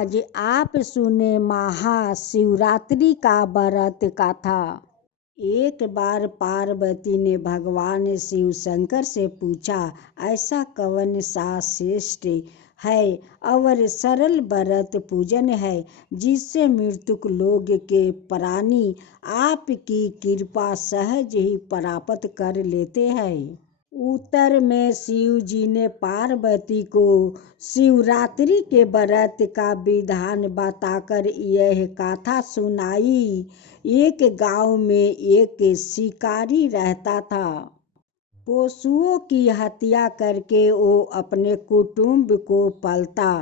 आज आप सुने महाशिवरात्रि का व्रत कथा। एक बार पार्वती ने भगवान शिव शंकर से पूछा, ऐसा कौन सा श्रेष्ठ है और सरल व्रत पूजन है जिससे मृतक लोग के प्राणी आपकी कृपा सहज ही प्राप्त कर लेते हैं। उत्तर में शिव जी ने पार्वती को शिवरात्रि के व्रत का विधान बताकर यह कथा सुनाई। एक गांव में एक शिकारी रहता था। पशुओं की हत्या करके वो अपने कुटुंब को पालता।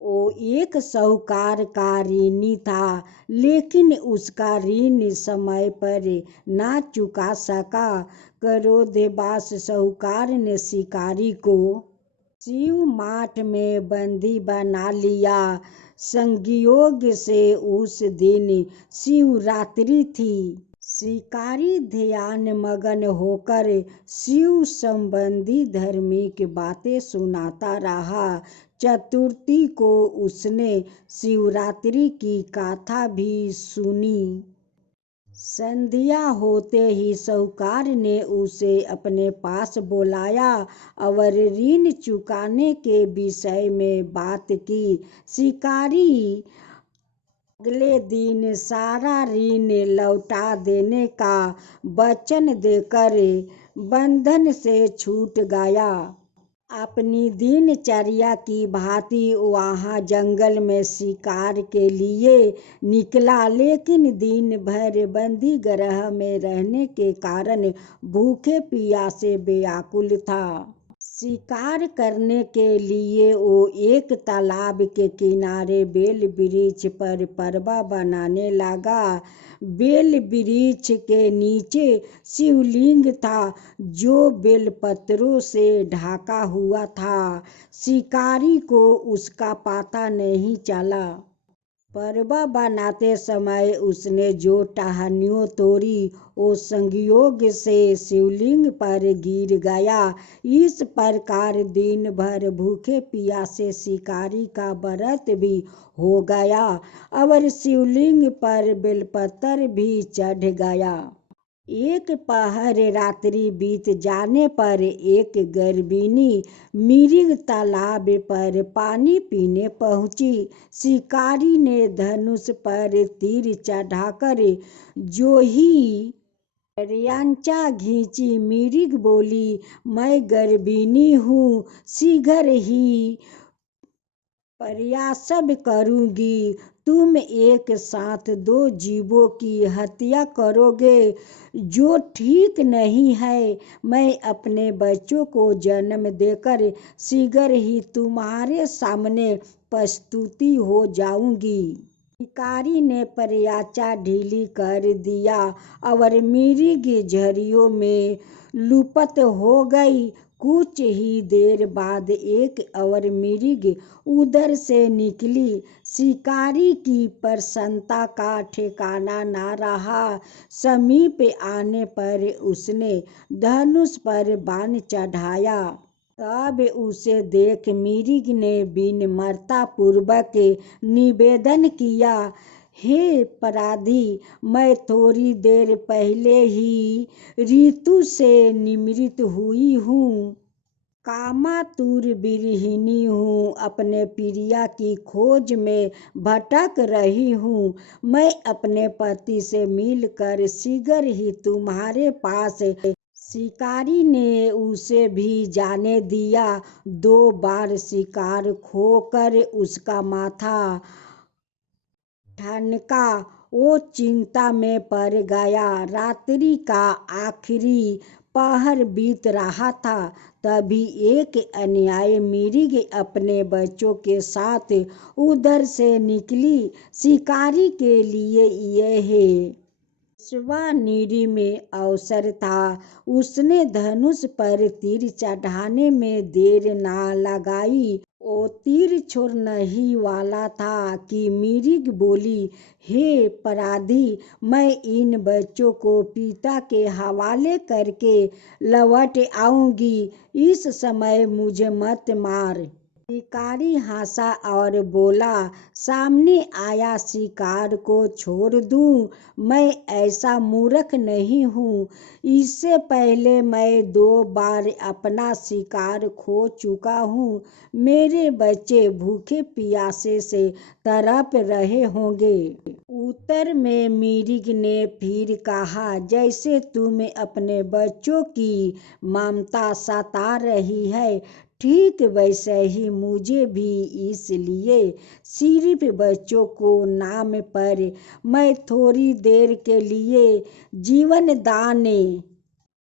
वो एक साहूकार का ऋणी था, लेकिन उसका ऋण समय पर ना चुका सका। क्रोधवश साहूकार ने शिकारी को शिव मठ में बंदी बना लिया। संयोग से उस दिन शिवरात्रि थी। शिकारी ध्यान मगन होकर शिव संबंधी धार्मिक बातें सुनाता रहा। चतुर्थी को उसने शिवरात्रि की कथा भी सुनी। संध्या होते ही साहूकार ने उसे अपने पास बुलाया और ऋण चुकाने के विषय में बात की। शिकारी अगले दिन सारा ऋण लौटा देने का वचन देकर बंधन से छूट गया। अपनी दिनचर्या की भांति वहाँ जंगल में शिकार के लिए निकला, लेकिन दिन भर बंदी गृह में रहने के कारण भूखे प्यासे व्याकुल था। शिकार करने के लिए वो एक तालाब के किनारे बेल वृक्ष पर परवा बनाने लगा। बेल वृक्ष के नीचे शिवलिंग था जो बेलपत्रों से ढका हुआ था। शिकारी को उसका पता नहीं चला। परवा बनाते समय उसने जो टहनियों तोड़ी वो संयोग से शिवलिंग पर गिर गया। इस प्रकार दिन भर भूखे प्यासे शिकारी का व्रत भी हो गया और शिवलिंग पर बेलपत्र भी चढ़ गया। एक पहर रात्रि बीत जाने पर एक गर्भिणी मृग तालाब पर पानी पीने पहुंची। शिकारी ने धनुष पर तीर चढ़ाकर जो ही रेंचा खींची, मृग बोली, मैं गर्भिणी हूँ, शीघ्र ही प्रयासव करूंगी। तुम एक साथ दो जीवों की हत्या करोगे, जो ठीक नहीं है। मैं अपने बच्चों को जन्म देकर शीघ्र ही तुम्हारे सामने प्रस्तुति हो जाऊंगी। शिकारी ने प्रयासा ढीली कर दिया और मृग झरियों में लुप्त हो गई। कुछ ही देर बाद एक और मृग उधर से निकली। शिकारी की प्रसन्नता का ठिकाना न रहा। समीप आने पर उसने धनुष पर बाण चढ़ाया। तब उसे देख मृग ने विनम्रता पूर्वक निवेदन किया, हे अपराधी, मैं थोड़ी देर पहले ही ऋतु से निवृत्त हुई हूँ। कामातुर गृहिणी हूँ, अपने प्रिया की खोज में भटक रही हूँ। मैं अपने पति से मिलकर शीघ्र ही तुम्हारे पास। शिकारी ने उसे भी जाने दिया। 2 बार शिकार खोकर उसका माथा ठनका। वो चिंता में पड़ गया। रात्रि का आखिरी पहर बीत रहा था। तभी एक अन्यायी मृग अपने बच्चों के साथ उधर से निकली। शिकारी के लिए यह स्वनिर्मित में अवसर था। उसने धनुष पर तीर चढ़ाने में देर न लगाई। वो तीर छोड़ने ही वाला था कि मृग बोली, हे अपराधी, मैं इन बच्चों को पिता के हवाले करके लौट आऊंगी। इस समय मुझे मत मार। शिकारी हंसा और बोला, सामने आया शिकार को छोड़ दूं? मैं ऐसा मूर्ख नहीं हूँ। इससे पहले मैं 2 बार अपना शिकार खो चुका हूँ। मेरे बच्चे भूखे प्यासे से तड़प रहे होंगे। उत्तर में मिर्ग ने फिर कहा, जैसे तुम्हें अपने बच्चों की ममता सता रही है, ठीक वैसे ही मुझे भी। इसलिए सिर्फ बच्चों को नाम पर मैं थोड़ी देर के लिए जीवन दान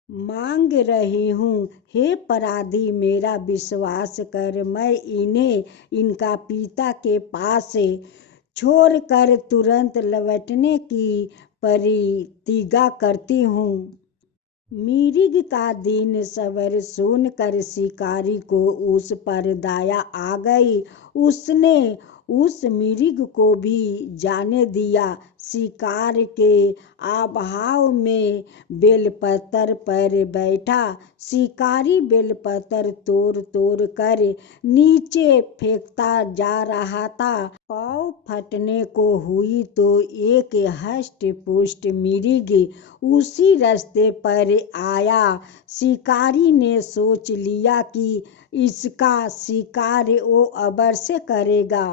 मांग रही हूँ। हे अपराधी, मेरा विश्वास कर। मैं इन्हें इनका पिता के पास छोड़कर तुरंत लौटने की प्रतिज्ञा करती हूँ। मिर्ग का दिन सवेर सुनकर शिकारी को उस पर दया आ गई। उसने उस मिर्ग को भी जाने दिया। शिकार के अभाव में बेलपत्र पर बैठा शिकारी बेलपत्र तोड़ तोड़ कर नीचे फेंकता जा रहा था। पाँव फटने को हुई तो एक हष्ट पुष्ट मिर्ग उसी रास्ते पर आया। शिकारी ने सोच लिया कि इसका शिकार वो अवश्य करेगा।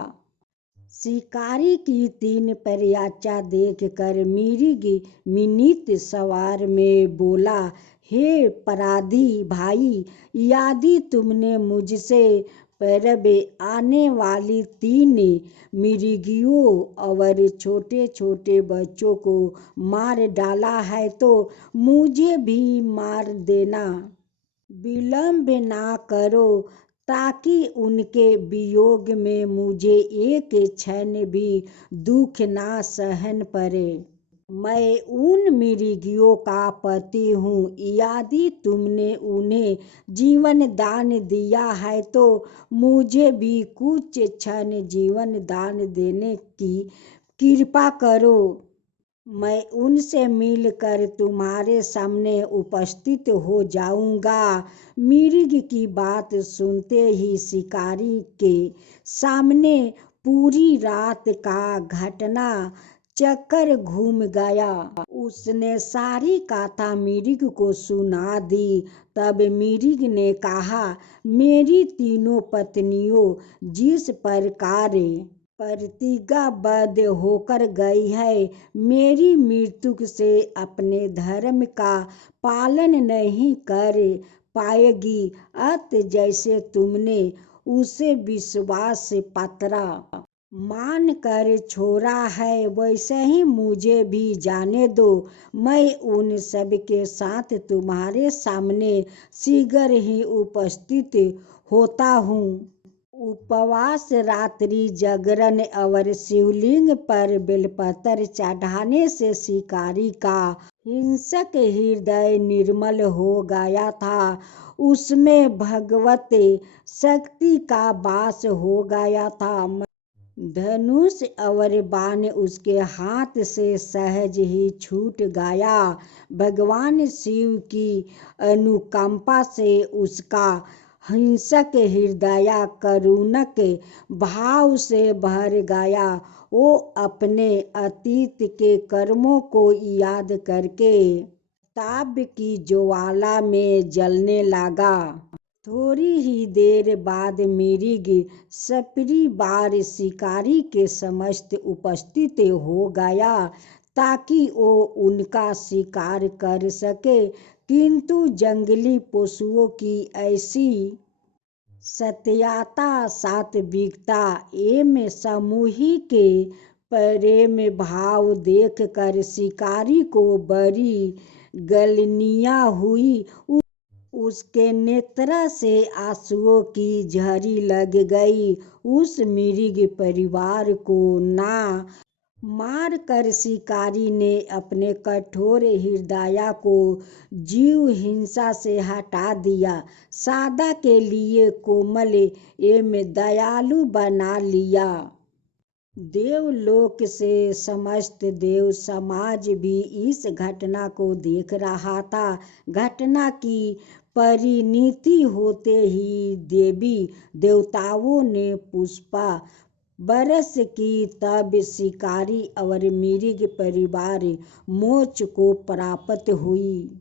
शिकारी की 3 प्रयाचा देखकर मिर्ग विनीत स्वर में बोला, हे अपराधी भाई, यदि तुमने मुझसे पूर्व आने वाली 3 मिर्गियों और छोटे छोटे बच्चों को मार डाला है तो मुझे भी मार देना। विलंब ना करो, ताकि उनके वियोग में मुझे एक क्षण भी दुख ना सहन पड़े। मैं उन मिर्गियों का पति हूँ। यदि तुमने उन्हें जीवन दान दिया है तो मुझे भी कुछ क्षण जीवन दान देने की कृपा करो। मैं उनसे मिलकर तुम्हारे सामने उपस्थित हो जाऊंगा। मिर्ग की बात सुनते ही शिकारी के सामने पूरी रात का घटना चक्कर घूम गया। उसने सारी कथा मिर्ग को सुना दी। तब मिर्ग ने कहा, मेरी तीनों पत्नियों जिस प्रकार प्रतिज्ञाबद्ध होकर गई है, मेरी मृत्यु से अपने धर्म का पालन नहीं कर पाएगी। अत जैसे तुमने उसे विश्वास पात्र मान कर छोड़ा है, वैसे ही मुझे भी जाने दो। मैं उन सब के साथ तुम्हारे सामने शीघ्र ही उपस्थित होता हूँ। उपवास, रात्रि जागरण और शिवलिंग पर बेलपत्र चढ़ाने से शिकारी का हिंसक हृदय निर्मल हो गया था। उसमें भगवत शक्ति का वास हो गया था। धनुष और बाण उसके हाथ से सहज ही छूट गया। भगवान शिव की अनुकंपा से उसका हिंसक हृदय करुणक भाव से भर गया। वो अपने अतीत के कर्मों को याद करके ताप की ज्वाला में जलने लगा। थोड़ी ही देर बाद मिर्ग सपरिवार शिकारी के समस्त उपस्थित हो गया ताकि वो उनका शिकार कर सके। किंतु जंगली पशुओं की ऐसी सत्यता, सात्विकता एवं सामूहिक प्रेम भाव देखकर शिकारी को बड़ी गलनियाँ हुई। उसके नेत्र से आंसुओं की झड़ी लग गई। उस मिर्ग परिवार को ना मार कर शिकारी ने अपने कठोर हृदय को जीव हिंसा से हटा दिया। सदा के लिए कोमल एवं दयालु बना लिया। देवलोक से समस्त देव समाज भी इस घटना को देख रहा था। घटना की परिणति होते ही देवी देवताओं ने पुष्पा बरस की, तब शिकारी और मिर्ग परिवार मोक्ष को प्राप्त हुई।